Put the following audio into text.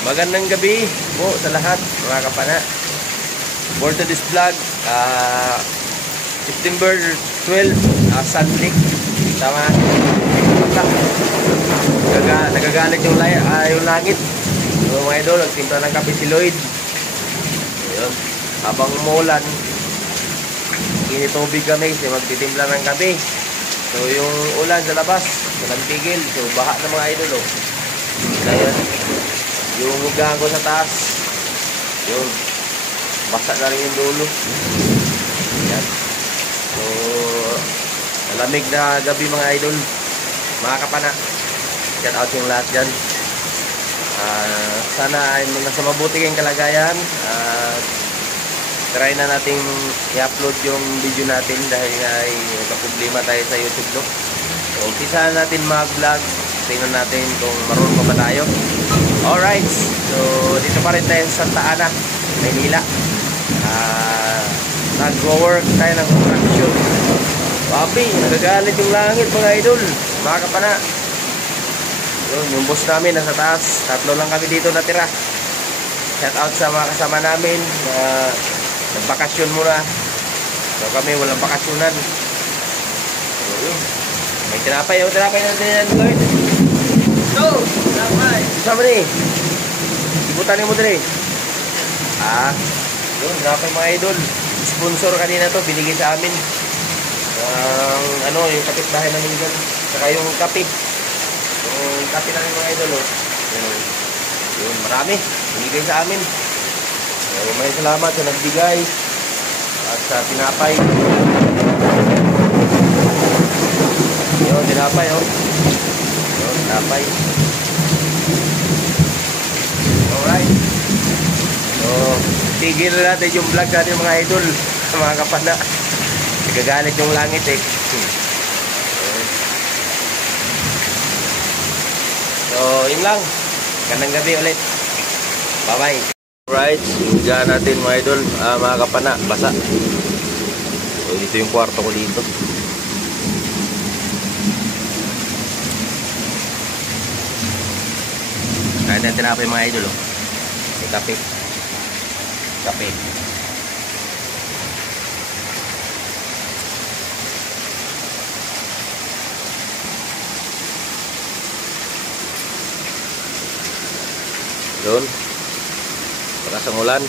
Magandang gabi po sa lahat mga kapana. For today's vlog, September 12, Sunday. Tama. Nagagalit yung langit. So, mga idol, nagtimpla ng kape si Lloyd. Ayun. Habang umuulan, initubig kami kasi magtitimpla ng kape. So, yung ulan sa labas, walang tigil. So, baha ng mga idol. Oh. Ayan. Yung hugahan ko sa taas, yun, basa na rin yung dulo. Yan. So, malamig na gabi mga idol, mga kapana. Shout out yung lahat dyan. Sana ay nasa mabuti kayong kalagayan. Try na nating i-upload yung video natin dahil ay nagka-problema tayo sa YouTube, no? So, umpisa natin mag-vlog. Tingnan natin kung marunong pa ba tayo. Alright, so dito pa rin tayo sa Santa Ana, Maynila. Nag-work tayo ng construction. Papi, nagagalit yung langit mga idol, mga kapana. Yun, yung boss namin nasa taas. Tatlo lang kami dito natira. Shout out sa mga kasama namin na nagbakasyon muna. So kami walang bakasyonan. So yun, may tinapay. Yung tinapay natin yan, Lloyd. So, tinapay. Sama ni. Ibutan mo dali. Yun, tinapay mga idol. Sponsor kanina to, binigay sa amin. Yung kapitbahay namin dyan. Saka yung kape. Yung kape namin mga idol. Oh. Yun, marami. Binigay sa amin. So, may salamat sa nagbigay. At sa tinapay. Yun, tinapay oh. Yun, tinapay. Alright. So, tigil na natin yung vlog natin mga idol. Mga kapana. Nagagalit yung langit eh. So, yun lang. Gandang gabi ulit. Bye-bye. Alright, higa natin mga idol. Mga kapana, basa. So, dito yung kwarto ko dito. Kahit natin tinapay mga idol. Oh. May kape. Kape. Doon. Pakas ang ulan.